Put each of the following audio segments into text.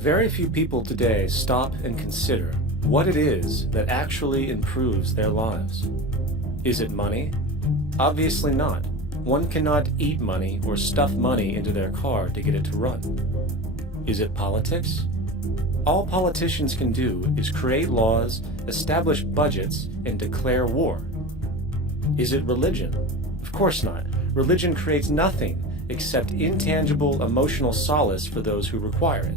Very few people today stop and consider what it is that actually improves their lives. Is it money? Obviously not. One cannot eat money or stuff money into their car to get it to run. Is it politics? All politicians can do is create laws, establish budgets, and declare war. Is it religion? Of course not. Religion creates nothing except intangible emotional solace for those who require it.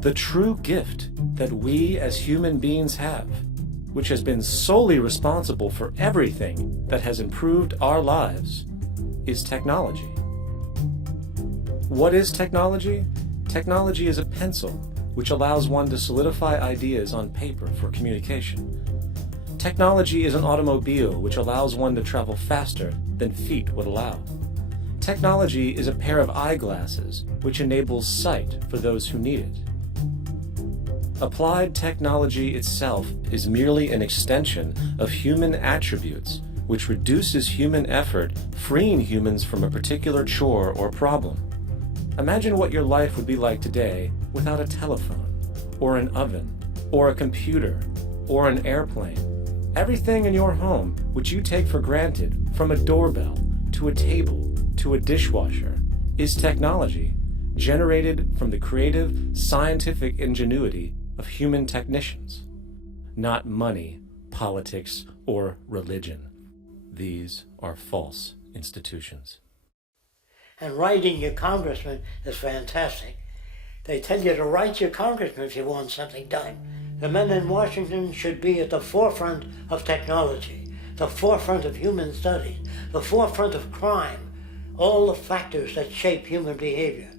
The true gift that we as human beings have, which has been solely responsible for everything that has improved our lives, is technology. What is technology? Technology is a pencil which allows one to solidify ideas on paper for communication. Technology is an automobile which allows one to travel faster than feet would allow. Technology is a pair of eyeglasses which enables sight for those who need it. Applied technology itself is merely an extension of human attributes which reduces human effort, freeing humans from a particular chore or problem. Imagine what your life would be like today without a telephone, or an oven, or a computer, or an airplane. Everything in your home, which you take for granted, from a doorbell, to a table, to a dishwasher, is technology generated from the creative, scientific ingenuity of human technicians, not money, politics, or religion. These are false institutions. And writing your congressman is fantastic. They tell you to write your congressman if you want something done. The men in Washington should be at the forefront of technology, the forefront of human studies, the forefront of crime, all the factors that shape human behavior.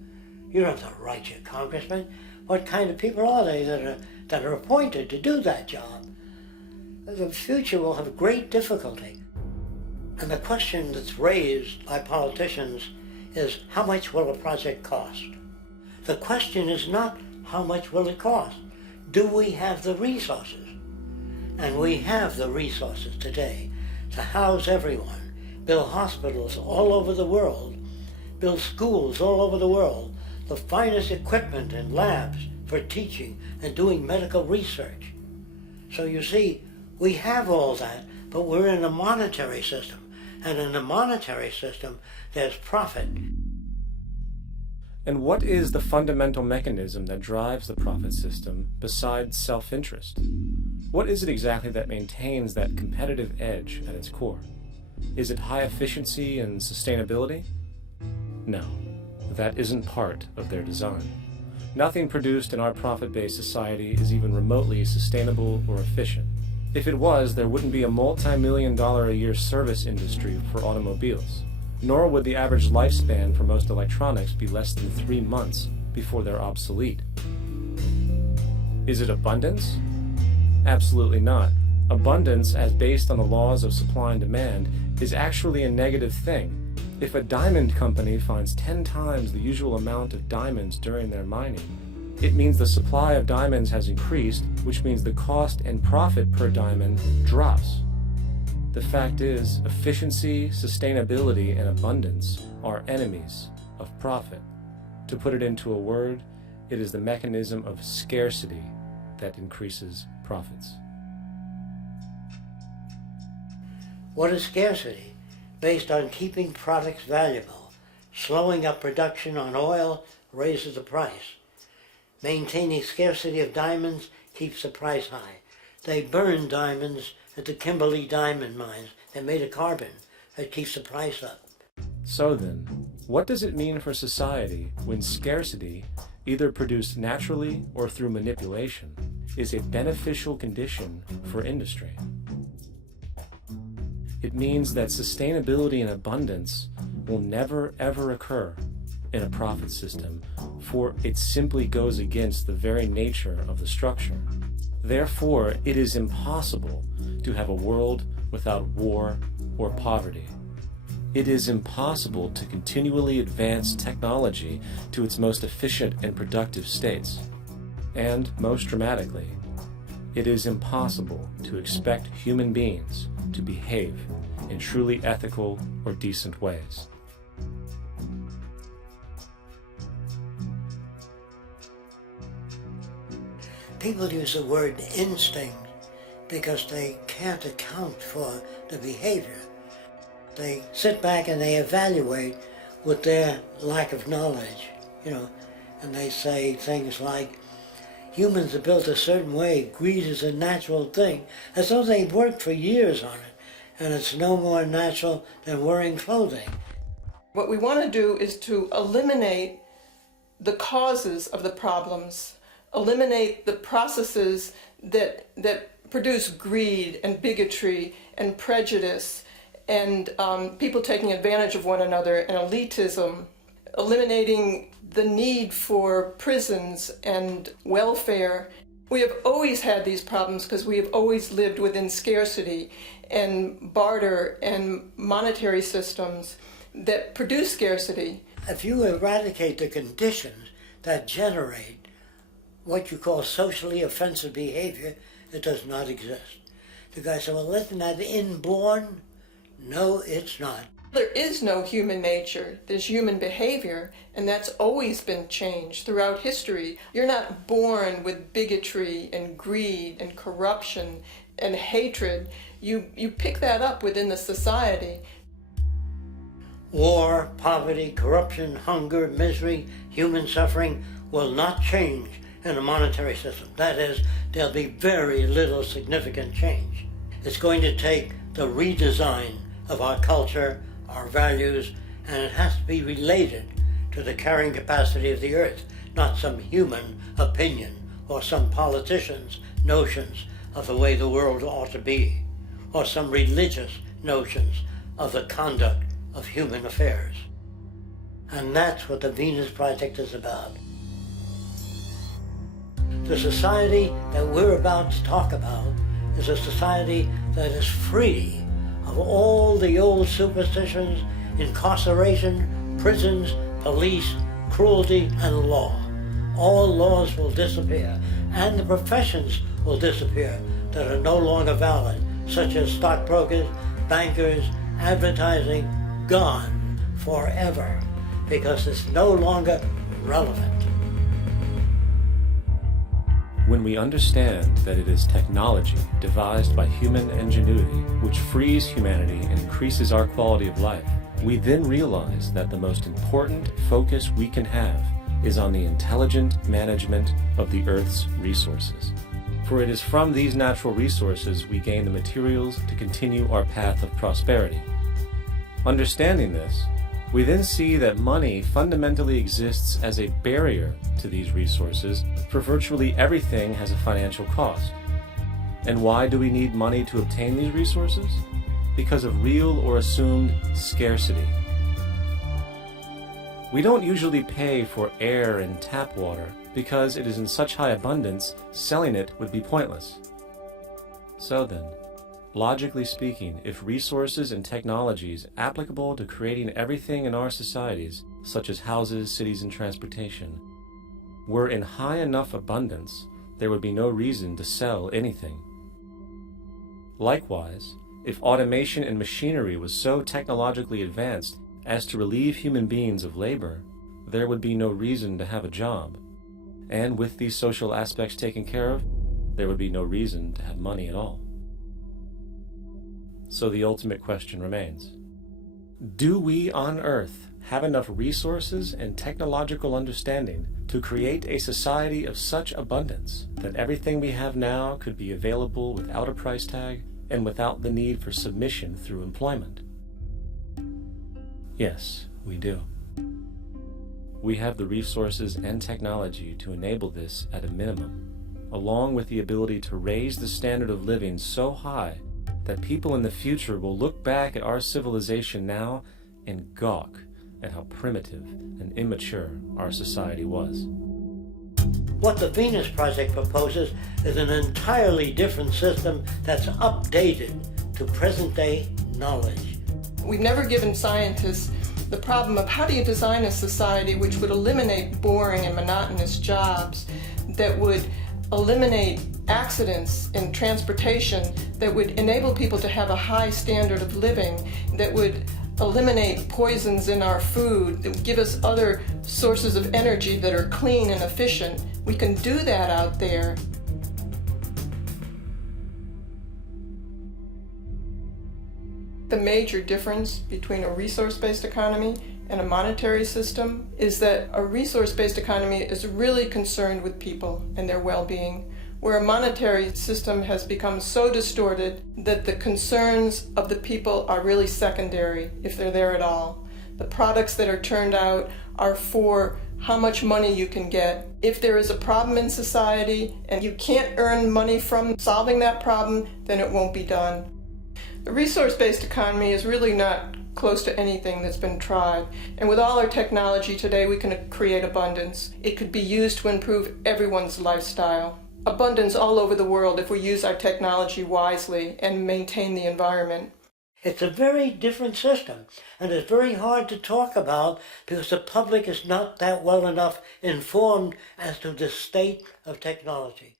You don't have to write your congressman. What kind of people are they that are appointed to do that job? The future will have great difficulty. And the question that's raised by politicians is, how much will a project cost? The question is not how much will it cost. Do we have the resources? And we have the resources today to house everyone, build hospitals all over the world, build schools all over the world, the finest equipment and labs for teaching and doing medical research. So you see, we have all that, but we're in a monetary system. And in a monetary system, there's profit. And what is the fundamental mechanism that drives the profit system besides self-interest? What is it exactly that maintains that competitive edge at its core? Is it high efficiency and sustainability? No, that isn't part of their design. Nothing produced in our profit-based society is even remotely sustainable or efficient. If it was, there wouldn't be a multi-million-dollar-a-year service industry for automobiles, nor would the average lifespan for most electronics be less than 3 months before they're obsolete. Is it abundance? Absolutely not. Abundance, as based on the laws of supply and demand, is actually a negative thing. If a diamond company finds 10 times the usual amount of diamonds during their mining, it means the supply of diamonds has increased, which means the cost and profit per diamond drops. The fact is, efficiency, sustainability, and abundance are enemies of profit. To put it into a word, it is the mechanism of scarcity that increases profits. What is scarcity? Based on keeping products valuable. Slowing up production on oil raises the price. Maintaining scarcity of diamonds keeps the price high. They burn diamonds at the Kimberley diamond mines. They made a carbon that keeps the price up. So then, what does it mean for society when scarcity, either produced naturally or through manipulation, is a beneficial condition for industry? It means that sustainability and abundance will never ever occur in a profit system, for it simply goes against the very nature of the structure. Therefore, it is impossible to have a world without war or poverty. It is impossible to continually advance technology to its most efficient and productive states. And, most dramatically, it is impossible to expect human beings to behave in truly ethical or decent ways. People use the word instinct because they can't account for the behavior. They sit back and they evaluate with their lack of knowledge, and they say things like, humans are built a certain way, greed is a natural thing, as though they've worked for years on it, and it's no more natural than wearing clothing. What we want to do is to eliminate the causes of the problems, eliminate the processes that produce greed and bigotry and prejudice and people taking advantage of one another and elitism, eliminating the need for prisons and welfare. We have always had these problems because we have always lived within scarcity and barter and monetary systems that produce scarcity. If you eradicate the conditions that generate what you call socially offensive behavior, it does not exist. The guy said, well, isn't that inborn? No, it's not. There is no human nature. There's human behavior, and that's always been changed throughout history. You're not born with bigotry and greed and corruption and hatred. You pick that up within the society. War, poverty, corruption, hunger, misery, human suffering will not change in a monetary system. That is, there'll be very little significant change. It's going to take the redesign of our culture, our values, and it has to be related to the carrying capacity of the earth, not some human opinion or some politician's notions of the way the world ought to be, or some religious notions of the conduct of human affairs. And that's what the Venus Project is about. The society that we're about to talk about is a society that is free of all the old superstitions, incarceration, prisons, police, cruelty, and law. All laws will disappear, and the professions will disappear that are no longer valid, such as stockbrokers, bankers, advertising, gone forever, because it's no longer relevant. When we understand that it is technology devised by human ingenuity which frees humanity and increases our quality of life, we then realize that the most important focus we can have is on the intelligent management of the Earth's resources. For it is from these natural resources we gain the materials to continue our path of prosperity. Understanding this, we then see that money fundamentally exists as a barrier to these resources, for virtually everything has a financial cost. And why do we need money to obtain these resources? Because of real or assumed scarcity. We don't usually pay for air and tap water because it is in such high abundance, selling it would be pointless. So then, logically speaking, if resources and technologies applicable to creating everything in our societies, such as houses, cities, and transportation, were in high enough abundance, there would be no reason to sell anything. Likewise, if automation and machinery was so technologically advanced as to relieve human beings of labor, there would be no reason to have a job. And with these social aspects taken care of, there would be no reason to have money at all. So the ultimate question remains: do we on Earth have enough resources and technological understanding to create a society of such abundance that everything we have now could be available without a price tag and without the need for submission through employment? Yes, we do. We have the resources and technology to enable this at a minimum, along with the ability to raise the standard of living so high that people in the future will look back at our civilization now and gawk at how primitive and immature our society was. What the Venus Project proposes is an entirely different system that's updated to present-day knowledge. We've never given scientists the problem of how do you design a society which would eliminate boring and monotonous jobs, that would eliminate accidents in transportation, that would enable people to have a high standard of living, that would eliminate poisons in our food, that would give us other sources of energy that are clean and efficient. We can do that out there. the major difference between a resource-based economy and a monetary system is that a resource-based economy is really concerned with people and their well-being, where a monetary system has become so distorted that the concerns of the people are really secondary, if they're there at all. The products that are turned out are for how much money you can get. If there is a problem in society and you can't earn money from solving that problem, then it won't be done. The resource-based economy is really not close to anything that's been tried. And with all our technology today, we can create abundance. It could be used to improve everyone's lifestyle. Abundance all over the world if we use our technology wisely and maintain the environment. It's a very different system, and it's very hard to talk about because the public is not that well enough informed as to the state of technology.